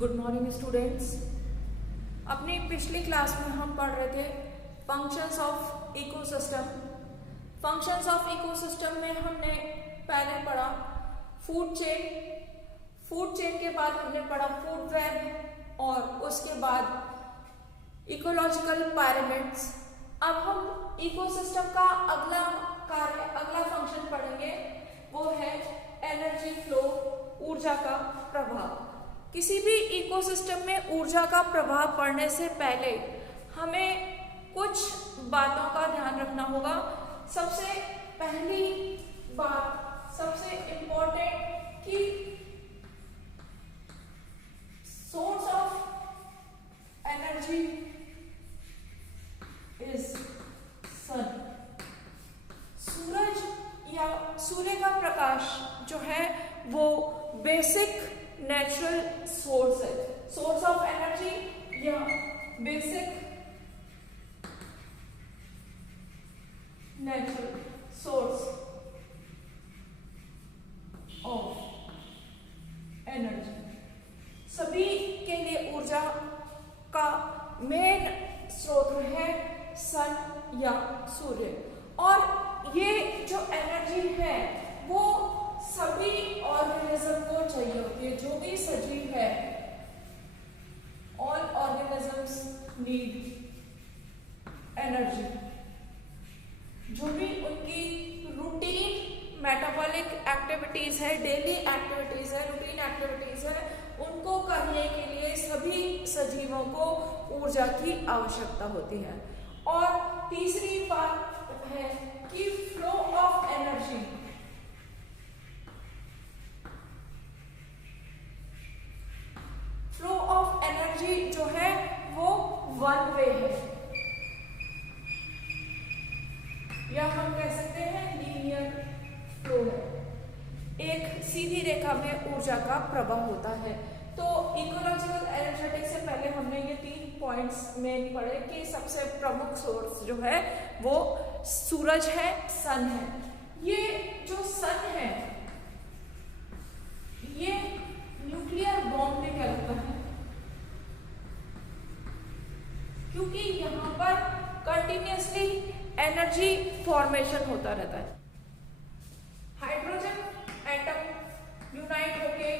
Good morning students. अपनी पिछली class में हम पढ़ रहे थे functions of ecosystem. Functions of ecosystem में हमने पहले पढ़ा फूड चेन के बाद हमने पढ़ा फूड वेब और उसके बाद इकोलॉजिकल पिरामिड्स। अब हम इकोसिस्टम का अगला फंक्शन पढ़ेंगे, वो है एनर्जी फ्लो, ऊर्जा का प्रवाह। किसी भी इकोसिस्टम में ऊर्जा का प्रवाह पढ़ने से पहले हमें कुछ बातों का ध्यान रखना होगा। सबसे पहली बात, सबसे इम्पोर्टेंट कि सोर्स ऑफ एनर्जी इज सन। सूरज या सूर्य का प्रकाश जो है वो बेसिक नेचुरल सोर्स है, सोर्स ऑफ एनर्जी या basic natural source of energy. सभी के लिए ऊर्जा का मेन स्रोत है सन या सूर्य, और ये जो एनर्जी है वो सभी ऑर्गेनिज्म को चाहिए होती है। जो भी सजीव है, ऑल ऑर्गेनिजम्स नीड एनर्जी। जो भी उनकी रूटीन मेटाबॉलिक एक्टिविटीज है, डेली एक्टिविटीज है, रूटीन एक्टिविटीज है, उनको करने के लिए सभी सजीवों को ऊर्जा की आवश्यकता होती है। और तीसरी बात है कि flow of energy. Flow of energy जो है वो वन वे है, या हम कह सकते हैं लीनियर फ्लो है। एक सीधी रेखा में ऊर्जा का प्रवाह होता है। तो इकोलॉजिकल एनर्जेटिक से पहले हमने ये 3 पॉइंट्स में पढ़े कि सबसे प्रमुख सोर्स जो है वो सूरज है, सन है। ये जो सन है ये न्यूक्लियर बॉम्ब में कहलाता है, क्योंकि यहाँ पर कंटिन्यूसली एनर्जी फॉर्मेशन होता रहता है। हाइड्रोजन एटम यूनाइट होके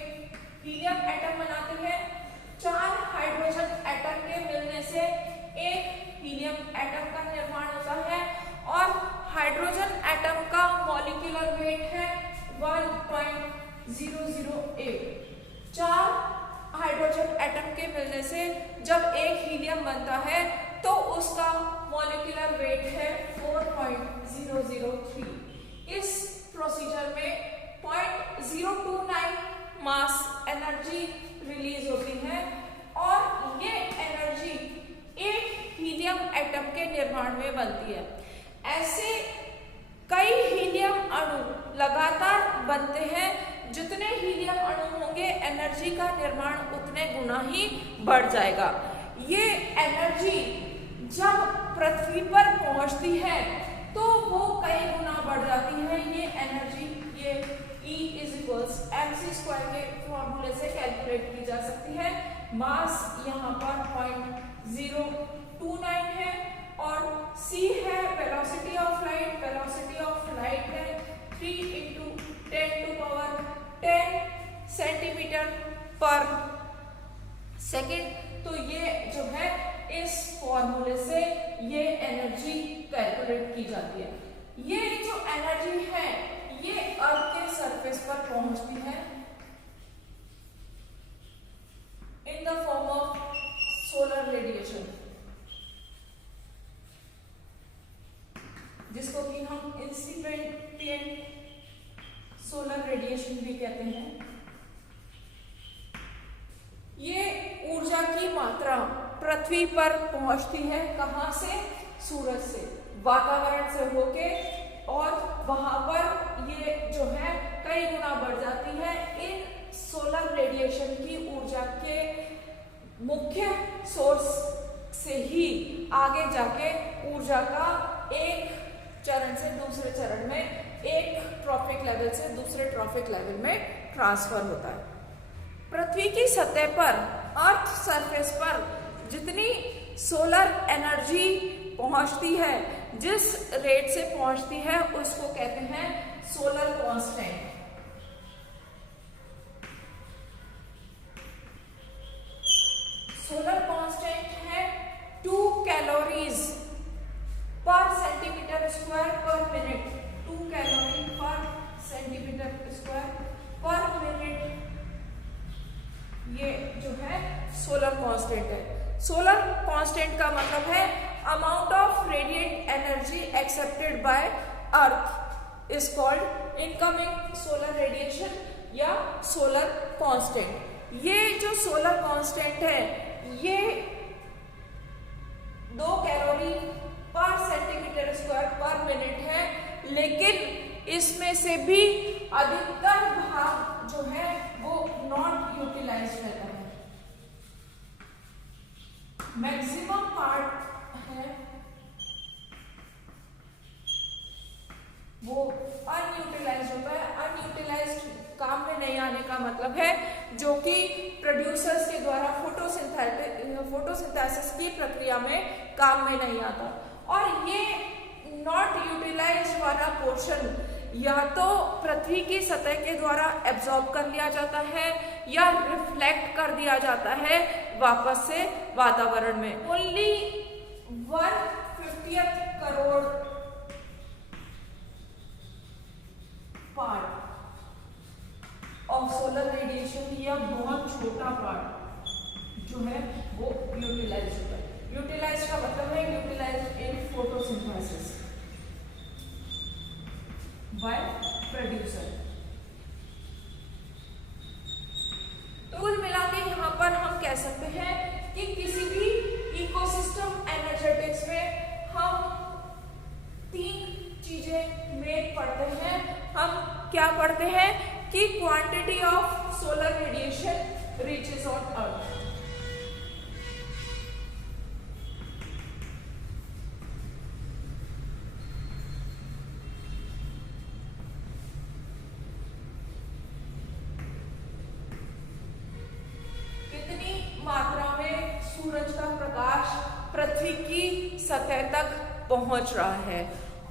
हीलियम एटम बनाते हैं। 4 हाइड्रोजन एटम के मिलने से एक हीलियम एटम का निर्माण होता है, और हाइड्रोजन एटम का मॉलिक्यूलर वेट है 1.008। 4 हाइड्रोजन एटम के मिलने से जब एक हीलियम बनता है तो उसका मॉलिक्यूलर वेट है 4.003। इस प्रोसीजर में 0.029 मास एनर्जी रिलीज होती है, और ये एनर्जी एक हीलियम एटम के निर्माण में बनती है। ऐसे कई हीलियम अणु लगातार बनते हैं। जितने हीलियम अणु होंगे एनर्जी का निर्माण उतने गुना ही बढ़ जाएगा। ये एनर्जी जब पृथ्वी पर पहुंचती है तो वो कई गुना बढ़ जाती है। ये एनर्जी ये E = mc² के फॉर्मूले से कैलकुलेट की जा सकती है। मास यहाँ पर 0.029 है, और c है velocity of light. Velocity of light है 3 × 10⁻10 सेंटीमीटर पर सेकेंड। तो ये जो है इस फॉर्मूले से ये एनर्जी कैलकुलेट की जाती है। ये जो एनर्जी है ये अर्थ के सरफेस पर पहुंचती है in the form of solar radiation, जिसको कि हम इंसिडेंट सोलर रेडिएशन भी कहते हैं। ये ऊर्जा की मात्रा पृथ्वी पर पहुंचती है कहां से? सूरज से, वातावरण से होके, और वहां पर ये जो है कई गुना बढ़ जाती है। इन सोलर रेडिएशन की ऊर्जा के मुख्य सोर्स से ही आगे जाके ऊर्जा का एक चरण से दूसरे चरण में, एक ट्रॉफिक लेवल से दूसरे ट्रॉफिक लेवल में ट्रांसफर होता है। पृथ्वी की सतह पर, अर्थ सरफेस पर जितनी सोलर एनर्जी पहुंचती है, जिस रेट से पहुंचती है, उसको कहते हैं सोलर कांस्टेंट। सोलर कांस्टेंट है 2 कैलोरीज पर सेंटीमीटर स्क्वायर पर मिनट। 2 कैलोरी पर सेंटीमीटर स्क्वायर पर मिनट, ये जो है सोलर कांस्टेंट है। सोलर कांस्टेंट का मतलब है amount of radiant energy accepted by earth is called incoming solar radiation या सोलर कांस्टेंट। ये जो सोलर कांस्टेंट है ये 2 कैलोरी पर सेंटीमीटर स्क्वायर पर मिनट है, लेकिन इसमें से भी अधिकतर भाग जो है वो नॉट यूटिलाइज रहता है। मैक्सिमम पार्ट है वो अनयूटिलाइज होता है। अनयूटिलाइज काम में नहीं आने का मतलब है जो कि प्रोड्यूसर्स के द्वारा फोटोसिंथेसिस की प्रक्रिया में काम में नहीं आता। और ये नॉट यूटिलाइज वाला पोर्शन या तो पृथ्वी की सतह के द्वारा एब्जॉर्ब कर लिया जाता है या रिफ्लेक्ट कर दिया जाता है वापस से वातावरण में। Only 1/50 crore part of solar radiation या बहुत छोटा पार्ट जो है वो यूटिलाइज होता है। यूटिलाइज का मतलब है utilise in photosynthesis by producer. तो कुल मिला के यहाँ पर हम कह सकते हैं कि किसी भी इकोसिस्टम एनर्जेटिक्स में हम 3 चीजें मेन पढ़ते हैं। हम क्या पढ़ते हैं कि quantity of solar radiation reaches on earth, मात्रा में सूरज का प्रकाश पृथ्वी की सतह तक पहुंच रहा है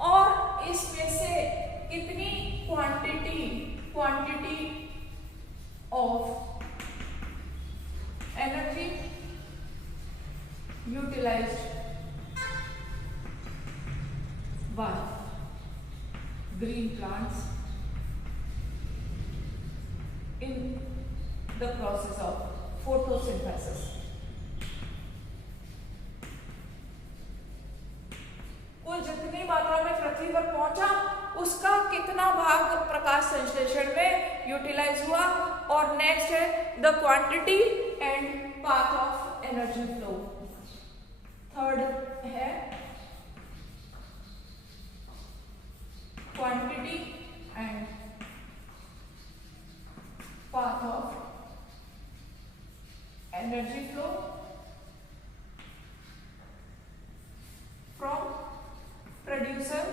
और इसमें से कितनी quantity of energy utilised by green plants in the process of photosynthesis. कुल जितनी मात्रा में पृथ्वी पर पहुंचा उसका कितना भाग प्रकाश संश्लेषण में यूटिलाइज हुआ। और नेक्स्ट है the quantity and path of energy flow. Third है quantity and path of energy flow from producer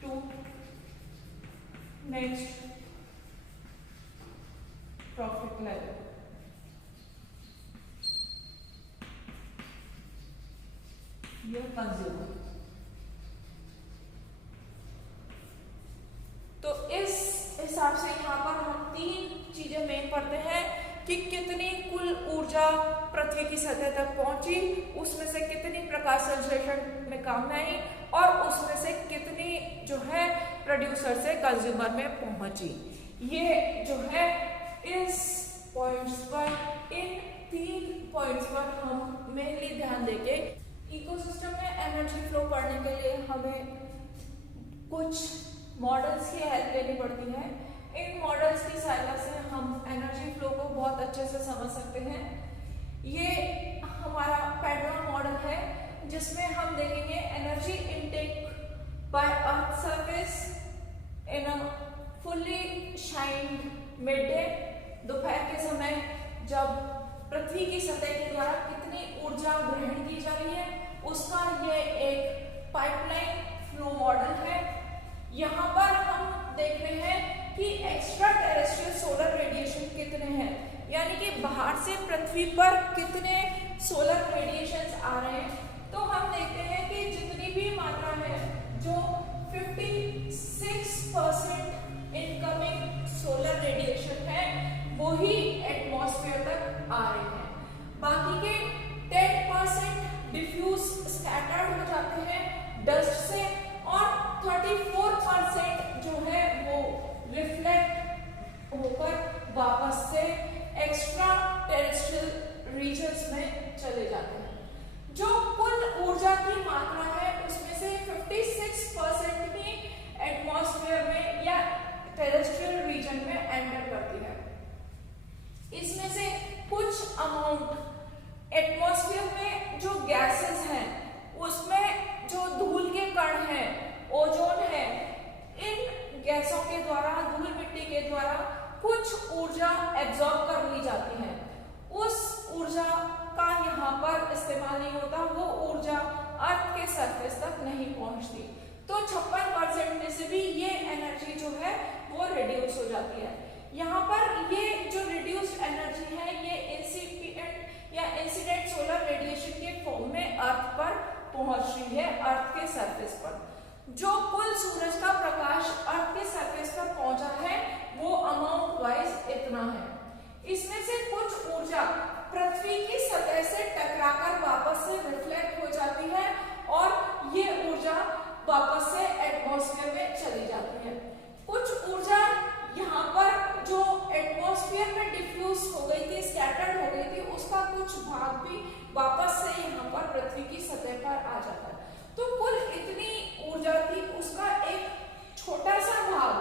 to next profit level। ये कंज्यूमर। तो इस हिसाब से यहाँ पर हम 3 चीजें मेन पढ़ते हैं कि कितनी कुल ऊर्जा पृथ्वी की सतह तक पहुंची, उसमें से कितनी प्रकाश संश्लेषण में काम में आई और उसमें से कितनी जो है प्रोड्यूसर से कंज्यूमर में पहुंची। ये जो है इस पॉइंट्स पर, इन 3 पॉइंट्स पर हम मेनली ध्यान देंगे। इकोसिस्टम में एनर्जी फ्लो पढ़ने के लिए हमें कुछ मॉडल्स की हेल्प लेनी पड़ती है। इन मॉडल्स की सहायता से हम एनर्जी फ्लो को बहुत अच्छे से समझ सकते हैं। ये हमारा पेड्रा मॉडल है जिसमें हम देखेंगे energy intake by earth surface in a fully shined midday. दोपहर के समय जब पृथ्वी की सतह के द्वारा कितनी ऊर्जा ग्रहण की जा रही है उसका ये एक पाइपलाइन फ्लो मॉडल है। यहाँ पर हम देख रहे हैं कि एक्स्ट्रा टेरेस्ट्रियल बाहर से पृथ्वी पर कितने सोलर रेडिएशंस आ रहे हैं, तो हम देखते हैं कि जितनी भी मात्रा है जो 56% इनकमिंग सोलर रेडिएशन है वो ही एटमॉस्फेयर तक आ रहे हैं। बाकी के 10% डिफ्यूज स्कैटर्ड हो जाते हैं डस्ट से, और 34% जो है वो रिफ्लेक्ट होकर वापस से एक्स्ट्रा टेरेस्ट्रियल रीजन्स में चले जाते हैं। जो कुल ऊर्जा की मात्रा है उसमें से 56% ही एटमॉस्फेयर में या टेरेस्ट्रियल रीजन में एंटर करती है। इसमें से कुछ अमाउंट एटमॉस्फेयर में जो गैसेस हैं उसमें जो धूल के कण हैं, ओजोन है, इन गैसों के द्वारा, धूल मिट्टी के द्वारा कुछ ऊर्जा एब्जॉर्ब कर ली जाती है। उस ऊर्जा का यहाँ पर इस्तेमाल नहीं होता, वो ऊर्जा अर्थ के सरफेस तक नहीं पहुंचती। तो 56% में से भी ये एनर्जी जो है वो रिड्यूस हो जाती है। यहाँ पर ये जो रिड्यूस्ड एनर्जी है ये इंसिपिएंट या इंसिडेंट सोलर रेडिएशन के फॉर्म में अर्थ पर पहुंच रही है, अर्थ के सरफेस पर। जो कुल सूरज का प्रकाश अर्थ के सरफेस पर पहुंचा है वो अमाउंट वाइज इतना है। इसमें से कुछ ऊर्जा पृथ्वी की सतह से टकराकर वापस से रिफ्लेक्ट हो जाती है और ये ऊर्जा वापस से एटमॉस्फेयर में चली जाती है। कुछ ऊर्जा यहाँ पर जो एटमॉस्फेयर में डिफ्यूज हो गई थी, स्कैटर्ड हो गई थी, उसका कुछ भाग भी वापस से यहाँ पर पृथ्वी की सतह पर आ जाता है। तो कुल इतनी ऊर्जा थी, उसका एक छोटा सा भाग,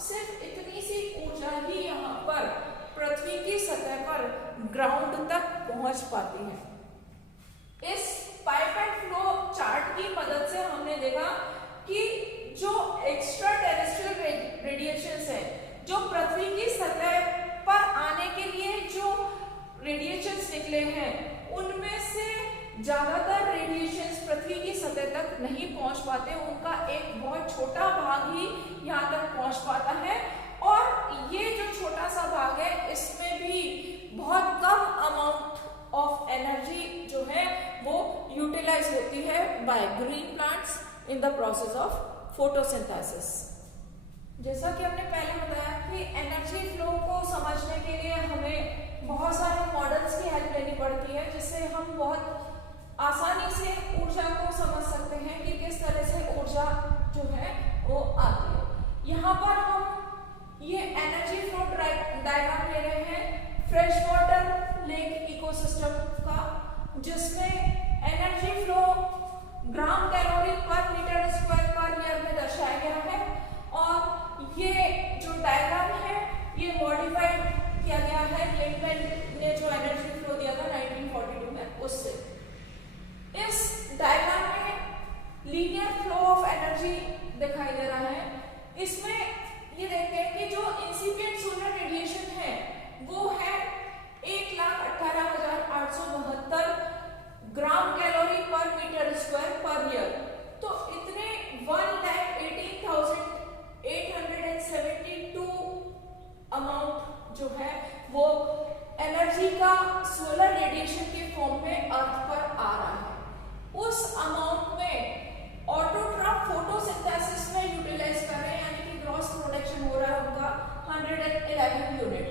सिर्फ इतनी सी ऊर्जा ही यहाँ पर पृथ्वी की सतह पर ग्राउंड तक पहुंच पाती है। इस पाइप एंड फ्लो चार्ट की मदद से हमने देखा कि जो एक्स्ट्रा टेरेस्ट्रियल रेडिएशंस है, जो पृथ्वी की सतह पर आने के लिए जो रेडिएशंस निकले हैं, उनमें से ज्यादातर रेडिएशंस पृथ्वी की सतह तक नहीं पहुंच पाते, उनका एक बहुत छोटा भाग ही यहाँ तक पहुंच पाता है। और ये जो छोटा सा भाग है इसमें भी बहुत कम अमाउंट ऑफ एनर्जी जो है वो यूटिलाइज होती है bye green plants in the process of photosynthesis. जैसा कि हमने पहले बताया कि एनर्जी फ्लो को समझने के लिए हमें बहुत सारे मॉडल्स की हेल्प लेनी पड़ती है, जिससे हम बहुत आसानी से ऊर्जा को समझ सकते हैं कि किस तरह से ऊर्जा जो है वो आती है। यहाँ पर हम ये एनर्जी फ्लो डायग्राम ले रहे हैं फ्रेश वाटर लेक इकोसिस्टम का, जिसमें एनर्जी फ्लो ग्राम कैलोरी पर मीटर स्क्वायर पर ईयर में दर्शाया गया है। और ये जो डायग्राम है ये मॉडिफाइड किया गया है लेटमैन ने जो एनर्जी फ्लो दिया था 1942 में, उससे। इस डायग्राम में लीनियर फ्लो ऑफ एनर्जी दिखाई दे रहा है। इसमें ये देखते हैं कि जो इंसिपिएंट सोलर रेडिएशन है वो है 1,18,872 ग्राम कैलोरी पर मीटर स्क्वायर पर ईयर। तो इतने 1,18,872 अमाउंट जो है वो एनर्जी का सोलर रेडिएशन के फॉर्म में अर्थ पर आ रहा है। उस अमाउंट में ऑटोट्रॉफ फोटोसिंथेसिस में यूटिलाइज कर रहे हैं, यानी कि ग्रॉस प्रोडक्शन हो रहा है उनका 111 यूनिट।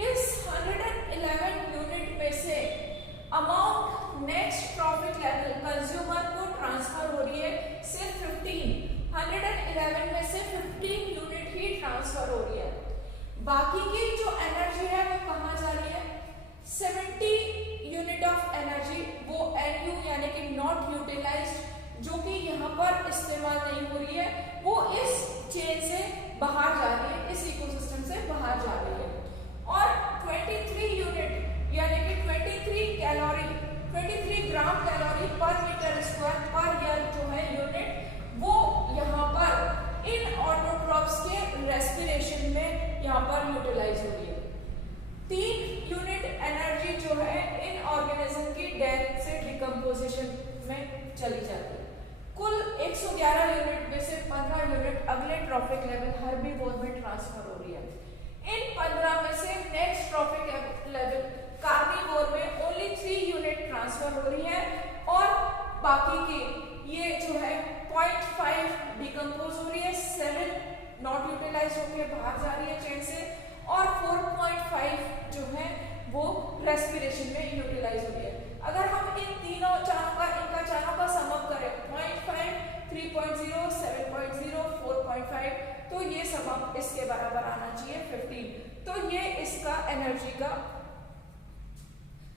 इस 111 यूनिट में से amount next trophic level consumer को ट्रांसफर हो रही है सिर्फ 15। 111 में से 15 यूनिट ही ट्रांसफर हो रही है। बाकी की जो एनर्जी है वो कहाँ जा रही है? 70 यूनिट ऑफ एनर्जी वो NU यानी कि नॉट यूटिलाइज्ड, जो कि यहाँ पर इस्तेमाल नहीं हो रही है, वो इस चेन से बाहर जा रही है, इस इकोसिस्टम से बाहर जा रही है। और 23 यूनिट यानी कि 23 कैलोरी, 23 ग्राम कैलोरी पर मीटर स्क्वायर पर ईयर जो है यूनिट, वो यहाँ पर इन ऑटोट्रॉफ्स के रेस्पिरेशन में यहाँ पर यूटिलाइज हो रही है। 3 यूनिट एनर्जी जो है इन ऑर्गेनिज्म की डेथ से डिकम्पोजिशन में चली जाती है। कुल 111 यूनिट में से 15 यूनिट अगले ट्रॉफिक लेवल हर्बीवोर में ट्रांसफर हो रही है। इन 15 में से नेक्स्ट ट्रॉफिक लेवल रेस्पिरेशन में यूटिलाइज होती है। अगर हम इन तीनों इनका चारों का सम अप करें 0.5, 3.0, 7.0, 4.5, तो ये सम अप इसके बराबर आना चाहिए 15। तो ये इसका एनर्जी का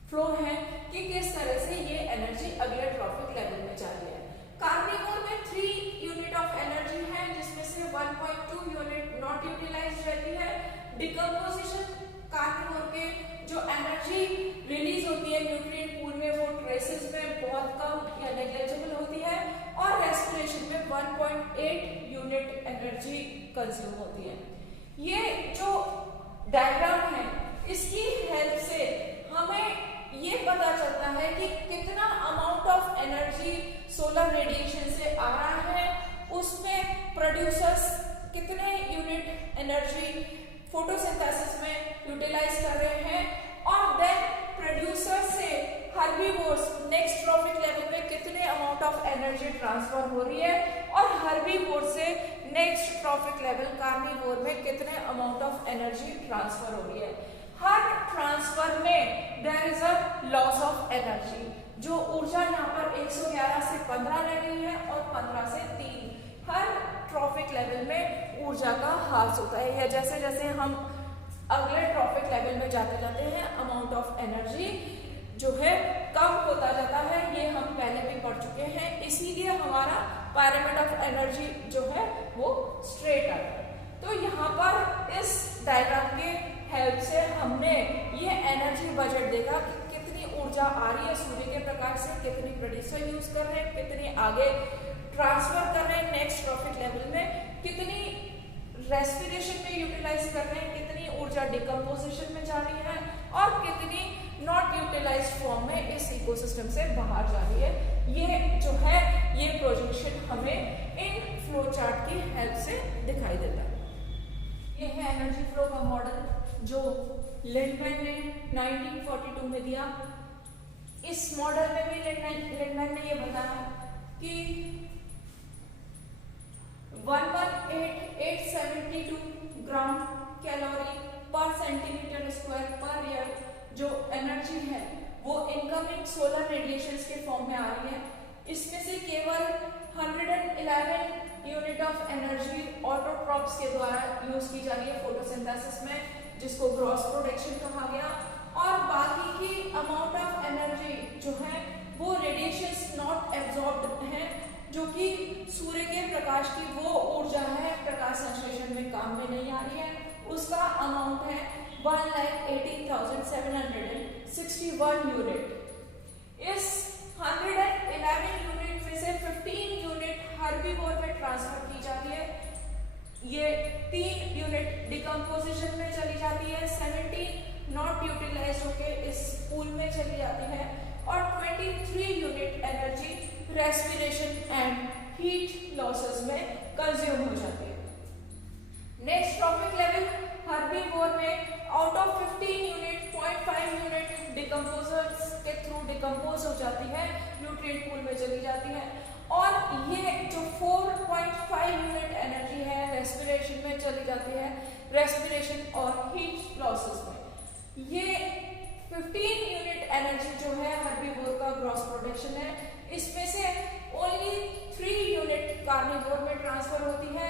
फ्लो है कि किस तरह से ये एनर्जी अगले ट्रॉफिक लेवल में जा रही है। कार्निवोर में 3 यूनिट ऑफ एनर्जी है, जिसमें से 1.2 यूनिट नॉट यूटिलाइज रहती है। डिकम्पोजिशन कार्निवोर के जो एनर्जी रिलीज होती है न्यूट्रिएंट पूल में, वो ट्रेसेस में बहुत कम या नेग्लिजिबल होती है, और रेस्पिरेशन में 1.8 यूनिट एनर्जी कंज्यूम होती है। ये जो डायग्राम है इसकी हेल्प से हमें ये पता चलता है कि कितना amount of energy solar radiation से आ रहा है, उसमें प्रोड्यूसर्स कितने यूनिट एनर्जी फोटोसिंथेसिस में यूटिलाइज कर रहे हैं, और देन प्रोड्यूसर से हर्बीवोर्स नेक्स्ट ट्रॉफिक लेवल में कितने अमाउंट ऑफ एनर्जी ट्रांसफर हो रही है, और हर्बीवोर से नेक्स्ट ट्रॉफिक लेवल कार्निवोर में कितने अमाउंट ऑफ एनर्जी ट्रांसफर हो रही है। हर ट्रांसफर में there is a loss of energy. जो ऊर्जा यहाँ पर 111 से 15 रह गई है और 15 से 3। हर ट्रॉफिक लेवल में ऊर्जा का हास होता है, या जैसे जैसे हम अगले ट्रॉफिक लेवल में जाते जाते हैं अमाउंट ऑफ एनर्जी जो है कम होता जाता है। ये हम पहले भी पढ़ चुके हैं, इसीलिए हमारा पायरामिड ऑफ एनर्जी जो है वो स्ट्रेट आता है। तो यहाँ पर इस डायग्राम के हेल्प से हमने ये एनर्जी बजट देखा कि कितनी ऊर्जा आ रही है सूर्य के प्रकाश से, कितनी प्रोड्यूसर यूज कर रहे हैं, कितनी आगे ट्रांसफर कर रहे हैं नेक्स्ट ट्रॉफिक लेवल में, कितनी रेस्पिरेशन में यूटिलाइज कर रहे हैं, कितनी ऊर्जा डिकम्पोजिशन में जा रही है, और कितनी नॉट यूटिलाइज फॉर्म में इस इकोसिस्टम से बाहर जा रही है। ये जो है ये प्रोजेक्शन हमें इन फ्लो चार्ट की हेल्प से दिखाई देता है। ये है एनर्जी फ्लो का मॉडल जो लिंडमैन ने 1942 में दिया। इस मॉडल में भी लिंडमैन ने ये बताया कि 118,872 ग्राम कैलोरी पर सेंटीमीटर स्क्वायर पर ईयर जो एनर्जी है वो इनकमिंग सोलर रेडिएशंस के फॉर्म में आ रही है। इसमें से केवल 111 यूनिट ऑफ एनर्जी ऑटोट्रॉप्स के द्वारा यूज की जा रही है फोटोसिंथेसिस में, जिसको ग्रॉस प्रोडक्शन कहा गया, और बाकी की अमाउंट ऑफ एनर्जी जो है वो रेडिएशंस नॉट एब्जॉर्ब्ड हैं, जो कि सूर्य के प्रकाश की वो ऊर्जा है प्रकाश संश्लेषण में काम में नहीं आ रही है। उसका अमाउंट है 1,18,761 यूनिट। इस 111 यूनिट में से 15 यूनिट हर्बीवोर में ट्रांसफर की जाती है, ये 3 यूनिट डिकम्पोजिशन में चली जाती है, 17 नॉट यूटिलाइज होके इस पूल में चली जाती है, और 23 unit energy respiration and heat losses में कंज्यूम हो जाती है। नेक्स्ट ट्रॉफिक लेवल हर्बीवोर में out of 15 unit 0.5 unit decomposers के थ्रू डिकम्पोज हो जाती है, न्यूट्रिएंट पूल में चली जाती है, और ये जो 4.5 यूनिट एनर्जी है रेस्पिरेशन में चली जाती है, रेस्पिरेशन और हीट लॉसेस में। ये 15 यूनिट एनर्जी जो है हर्बीवोर का ग्रॉस प्रोडक्शन है, इसमें से ओनली 3 यूनिट कार्निवोर में ट्रांसफर होती है।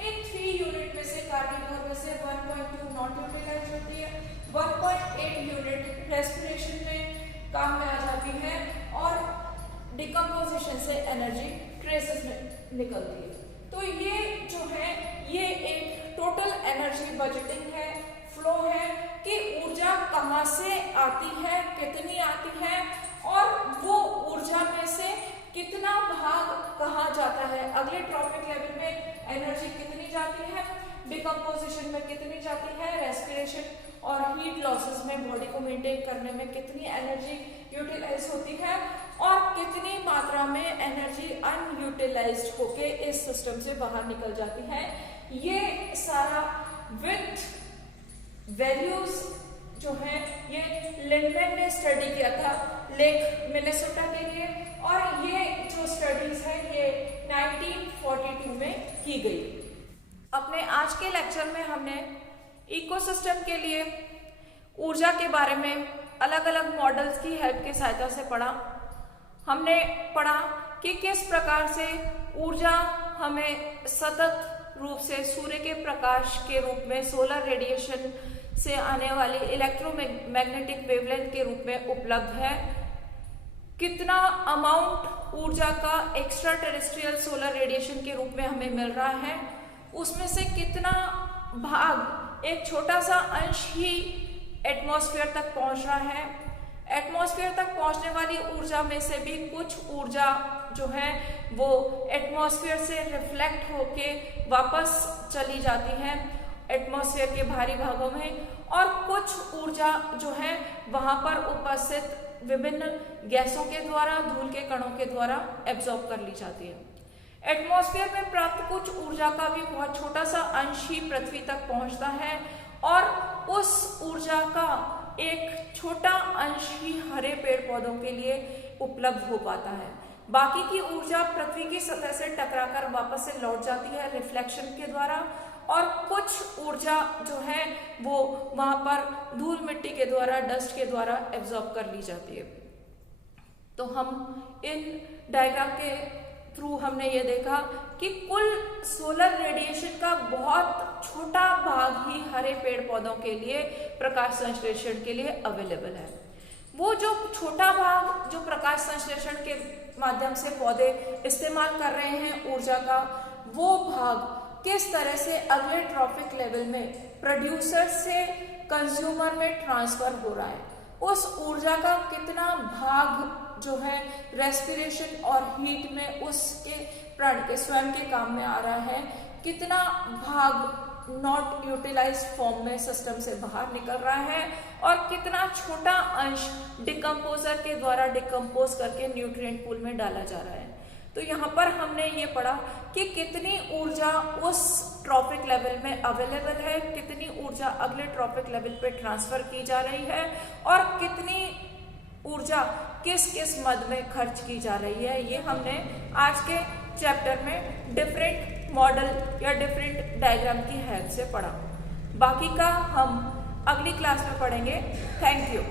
इन 3 यूनिट में से कार्निवोर में से 1.2 नॉट यूटिलाइज होती है, 1.8 यूनिट रेस्पिरेशन में काम में आ जाती है, और डिकम्पोजिशन से एनर्जी ट्रेसेस में निकलती है। तो ये जो है ये एक टोटल एनर्जी बजटिंग है, फ्लो है कि ऊर्जा कहाँ से आती है, कितनी आती है, और वो ऊर्जा में से कितना भाग कहाँ जाता है, अगले ट्रॉफिक लेवल में एनर्जी कितनी जाती है, डिकम्पोजिशन में कितनी जाती है, रेस्पिरेशन और हीट लॉसेस में बॉडी को मेंटेन करने में कितनी एनर्जी यूटिलाइज होती है, और कितनी मात्रा में एनर्जी अनयूटिलाइज्ड होके इस सिस्टम से बाहर निकल जाती है। ये सारा विथ वैल्यूज जो है ये लिंडमैन ने स्टडी किया था लेक मिनेसोटा के लिए, और ये जो स्टडीज है ये 1942 में की गई। अपने आज के लेक्चर में हमने इकोसिस्टम के लिए ऊर्जा के बारे में अलग अलग मॉडल्स की हेल्प की सहायता से पढ़ा। हमने पढ़ा कि किस प्रकार से ऊर्जा हमें सतत रूप से सूर्य के प्रकाश के रूप में सोलर रेडिएशन से आने वाली इलेक्ट्रोमैग्नेटिक वेवलेंथ के रूप में उपलब्ध है, कितना अमाउंट ऊर्जा का एक्स्ट्रा टेरेस्ट्रियल सोलर रेडिएशन के रूप में हमें मिल रहा है, उसमें से कितना भाग, एक छोटा सा अंश ही एटमॉस्फेयर तक पहुंच रहा है। एटमॉस्फेयर तक पहुंचने वाली ऊर्जा में से भी कुछ ऊर्जा जो है वो एटमॉस्फेयर से रिफ्लेक्ट होके वापस चली जाती है एटमॉस्फेयर के बाहरी भागों में, और कुछ ऊर्जा जो है वहां पर उपस्थित विभिन्न गैसों के द्वारा, धूल के कणों के द्वारा एब्जॉर्ब कर ली जाती है। एटमॉस्फेयर में प्राप्त कुछ ऊर्जा का भी बहुत छोटा सा अंश ही पृथ्वी तक पहुंचता है, और उस ऊर्जा का एक छोटा अंश ही हरे पेड़ पौधों के लिए उपलब्ध हो पाता है। बाकी की ऊर्जा पृथ्वी की सतह से टकराकर वापस से लौट जाती है रिफ्लेक्शन के द्वारा, और कुछ ऊर्जा जो है वो वहां पर धूल मिट्टी के द्वारा, डस्ट के द्वारा एब्जॉर्ब कर ली जाती है। तो हम इन डायग्राम के थ्रू हमने ये देखा कि कुल सोलर रेडिएशन का बहुत छोटा भाग ही हरे पेड़ पौधों के लिए, प्रकाश संश्लेषण के लिए अवेलेबल है। वो जो छोटा भाग जो प्रकाश संश्लेषण के माध्यम से पौधे इस्तेमाल कर रहे हैं ऊर्जा का, वो भाग किस तरह से अगले ट्रॉफिक लेवल में प्रोड्यूसर से कंज्यूमर में ट्रांसफर हो रहा है, उस ऊर्जा का कितना भाग जो है रेस्पिरेशन और हीट में उसके प्राण के स्वयं के काम में आ रहा है, कितना भाग नॉट यूटिलाइज्ड फॉर्म में सिस्टम से बाहर निकल रहा है, और कितना छोटा अंश डिकम्पोजर के द्वारा डिकम्पोज करके न्यूट्रिएंट पूल में डाला जा रहा है। तो यहाँ पर हमने ये पढ़ा कि कितनी ऊर्जा उस ट्रॉफिक लेवल में अवेलेबल है, कितनी ऊर्जा अगले ट्रॉफिक लेवल पे ट्रांसफर की जा रही है, और कितनी ऊर्जा किस किस मद में खर्च की जा रही है। ये हमने आज के चैप्टर में डिफरेंट मॉडल या डिफरेंट डायग्राम की हेल्प से पढ़ा। बाकी का हम अगली क्लास में पढ़ेंगे। Thank you.